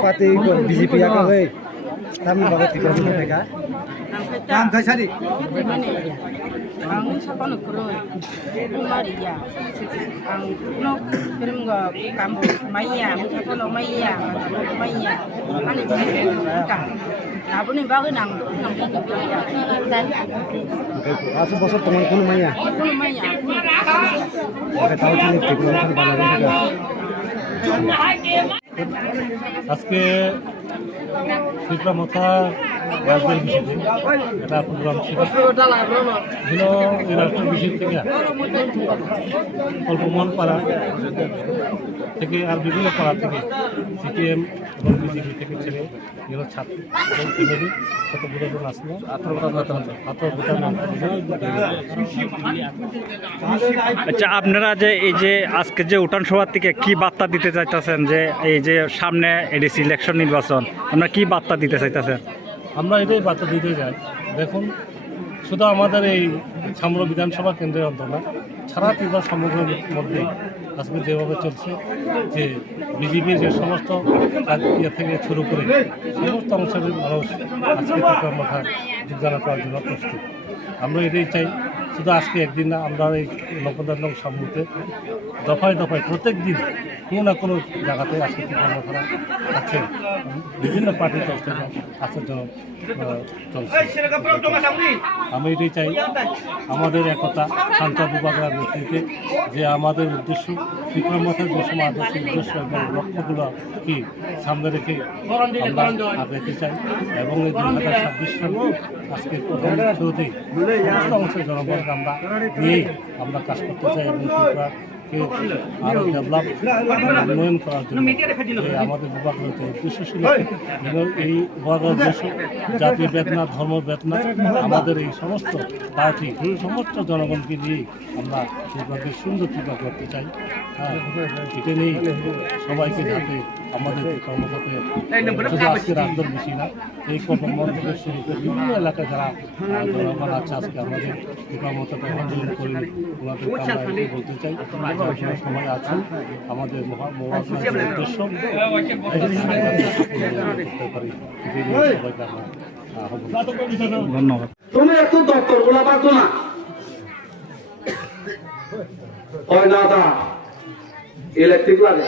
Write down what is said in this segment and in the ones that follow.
Pati BJP ya kawai, kami bawa tiga juta mereka. Kam kasari. Ang siapa nak kerja, umari ya. Ang nak kerja kamu maya, siapa nak maya, maya. Ane jadi kan. Apa ni bagai nang dan. Asal bosor teman kuno maya. Kuno maya. Kita tahu ni teknologi balas juga. আজকে ত্রিপুরা রাজ্যের বিষয়তে একটা programme ছিল এই রাষ্ট্রের বিষয় থেকে অল্প মন পাড়া থেকে আর বিভিন্ন পাড়া থেকে সিপিএম এবং বিজেপি থেকে ছেলে এগুলো ছাত্র এবং ফ্যামিলি কত বুড়োজন আসলো আচ্ছা, আপনারা যে এই যে আজকে যে উঠান সভার থেকে কি বার্তা দিতে চাইতেছেন, যে এই যে সামনে এডিসি ইলেকশন নির্বাচন, আপনারা কি বার্তা দিতে চাইতেছেন? আমরা এটাই বার্তা দিতে চাই, দেখুন শুধু আমাদের এই ছামড়া বিধানসভা কেন্দ্রের অন্তর না, সারা ত্রিপুরা সমগ্রের মধ্যে আজকে যেভাবে চলছে যে বিজেপির যে সমস্ত ইয়ে থেকে শুরু করে সমস্ত অংশের মানুষ আজকে ত্রিপুরা মাথায় যোগদান করার জন্য প্রস্তুত। আমরা এটাই চাই, শুধু আজকে একদিন না, আমরা এই লোকদান সামুদ্রে দফায় দফায় প্রত্যেক দিন কোনো না কোনো জায়গাতে আজকে ত্রিপুরা মাথা আছে বিভিন্ন পার্টির তরফ থেকে আসার জন্য চলছে। আমি এটাই চাই আমাদের একতা শান্ত বিভাগের নেতৃত্বে, যে আমাদের উদ্দেশ্য ত্রিপুরা মাথার যে সময় আদর্শ উদ্দেশ্য এবং লক্ষ্যগুলো কি সামনে রেখে আমরা আগাইতে চাই এবং এই 2026 সাল আজকে প্রথম শুরুতেই সমস্ত অংশের জনগণকে আমরা নিয়েই আমরা কাজ করতে চাই এবং ত্রিপুরাকে আরও ডেভেলপ উন্নয়ন করার জন্য আমাদের বিভাগ রয়েছে উদ্দেশ্য ছিল। এই বিভাগের উদ্দেশ্য জাতীয় বেদনা, ধর্ম বেদনা, আমাদের এই সমস্ত পার্টি সমস্ত জনগণকে নিয়েই আমরা ত্রিপুরাকে সুন্দর ত্রিপুরা করতে চাই। হ্যাঁ, এটা নিয়েই সবাইকে যাতে আমাদের কর্মকর্তাতে শুধু আজকের আন্দোলন বেশি না, এই কর্মমন থেকে শুরু করে বিভিন্ন এলাকায় যারা জনগণ আছে আজকে আমাদের কর্মকর্তাতে আন্দোলন করেনি, ওনাদের আমরা এটাই বলতে চাই সবাই আছেন আমাদের মহাত্মার উদ্দেশ্য করতে পারি। সবাইকে ধন্যবাদ। তুমি একটু দপ্তর গুলা পারতো না হয় না, তা ইলেকট্রিক লাগে,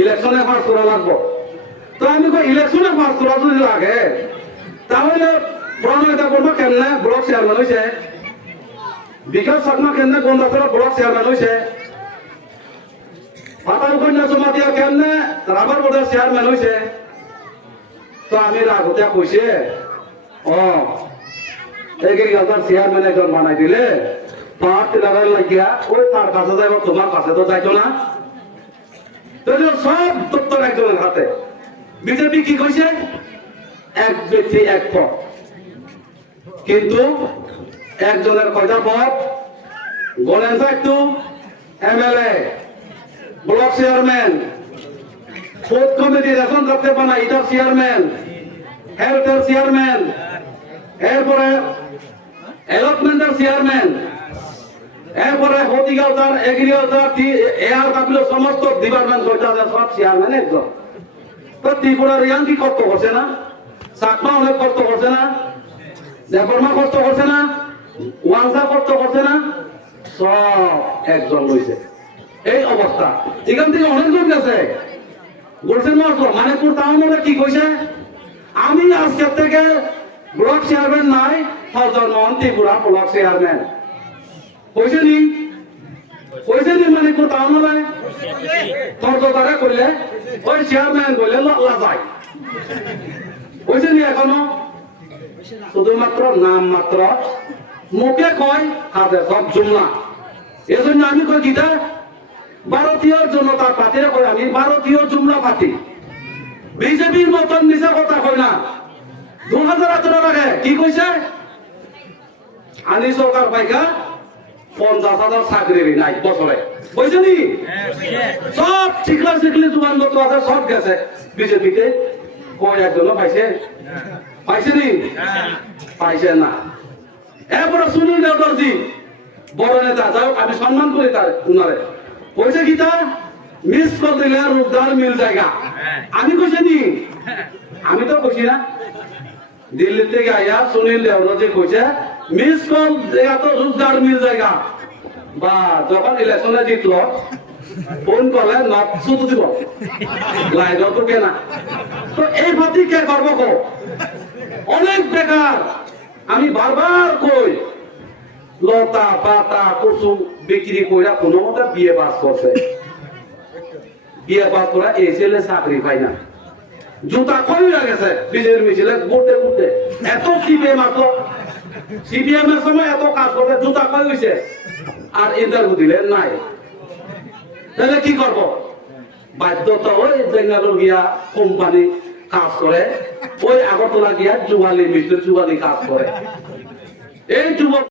ইলেকশনে পাস করা লাগবো। তো আমি ইলেকশনে পাস করা যদি লাগে তাহলে প্রণয়তা করবো কেমনে ব্লক চেয়ারম্যান হয়েছে, বিকাশ শর্মা কেমনে গন্ডাতলা ব্লক চেয়ারম্যান হয়েছে, পাতার কন্যা জমাতিয়া কেমনে রাবার বোর্ডের চেয়ারম্যান হয়েছে। তো আমি রাগতিয়া কইছে এগ্রিকালচার চেয়ারম্যান একজন বানাই দিলে পাহাড় টিলারের লাগিয়া ওই তার কাছে যাইব, তোমার কাছে তো যাইতো না। সব তথ্য একজনের হাতে। বিজেপি কি কইছে এক ব্যক্তি এক পথ, কিন্তু একজনের কয়টা পথ বলেন তো একটু? MLA, block chairman, food committee ration করতে পানা এটার চেয়ারম্যান, হেলথের চেয়ারম্যান, এরপরে অ্যালটমেন্টের চেয়ারম্যান, এরপরে হর্টিকালচার, এগ্রিকালচার, এয়ার কাপিল সমস্ত ডিপার্টমেন্ট কয়টা সব চেয়ারম্যান একজন। তো ত্রিপুরার ইয়াং কি কষ্ট করছে না? চাকমা অনেক কষ্ট করছে না? দেবর্মা কষ্ট করছে না? ওয়াংসা কষ্ট করছে না? সব একজন রয়েছে। এই অবস্থা এখান থেকে অনেক লোক গেছে বলছেন মানিকপুর টাউনে কি কইছে, আমি আজকের থেকে ব্লক চেয়ারম্যান নাই, ফজল মোহন ত্রিপুরা ব্লক চেয়ারম্যান কইছে নি? কইছে নি মানিকপুর টাউনে? ফজলদারে কইলে ওই চেয়ারম্যান বলে লালা যায় কইছে নি? এখনো শুধুমাত্র নাম মাত্র, মুখে কয় কাজে সব জুমলা। এজন্য আমি কই গীতা ভারতীয় জনতা পার্টিরে কই আমি ভারতীয় জুমলা পার্টি, বিজেপির মতন মিছা কথা কই না। 2018 আগে কি কইছে? আনি সরকার পাইকা 50,000 চাকরি নাই বছরে বুঝছে নি সব শিখলা জুয়ান মতো আছে সব গেছে বিজেপিতে কই একজনও পাইছে নি পাইছে না এরপরে সুনীল দেওদর্জি বড় নেতা যাই হোক আমি সম্মান করি তার উনারে কইছে গীতা মিস কল দিলে রূপদার মিল জায়গা আমি কইছি নি আমি তো কইছি না দিল্লি থেকে আইয়া সুনীল দেওদর্জি কইছে মিস কল জায়গা তো রূপদার মিল জায়গা বা যখন ইলেকশনে জিতলো ফোন করলে নট শুধু দিব লাইন তো কেনা তো এই ভাতি কে করবো কো অনেক বেকার আমি বারবার কই লতা পাতা কচু বিক্রি কইরা কোনো মতে বিয়ে পাস করছে বিয়ে পাস করা এই ছেলে চাকরি পাই না জুতা কই গেছে বিজেপি মিছিলে ঘুরতে ঘুরতে এত সিপিএম আসলো সিপিএম এর সময় এত কাজ করতে জুতা কই হইছে আর ইন্টারভিউ দিলে নাই তাহলে কি করব বাধ্যতা ওই বেঙ্গালুরু গিয়া কোম্পানি কাজ করে ওই আগরতলা গিয়া যুগালি মিস্ত্রি যুগালি কাজ করে এই যুবক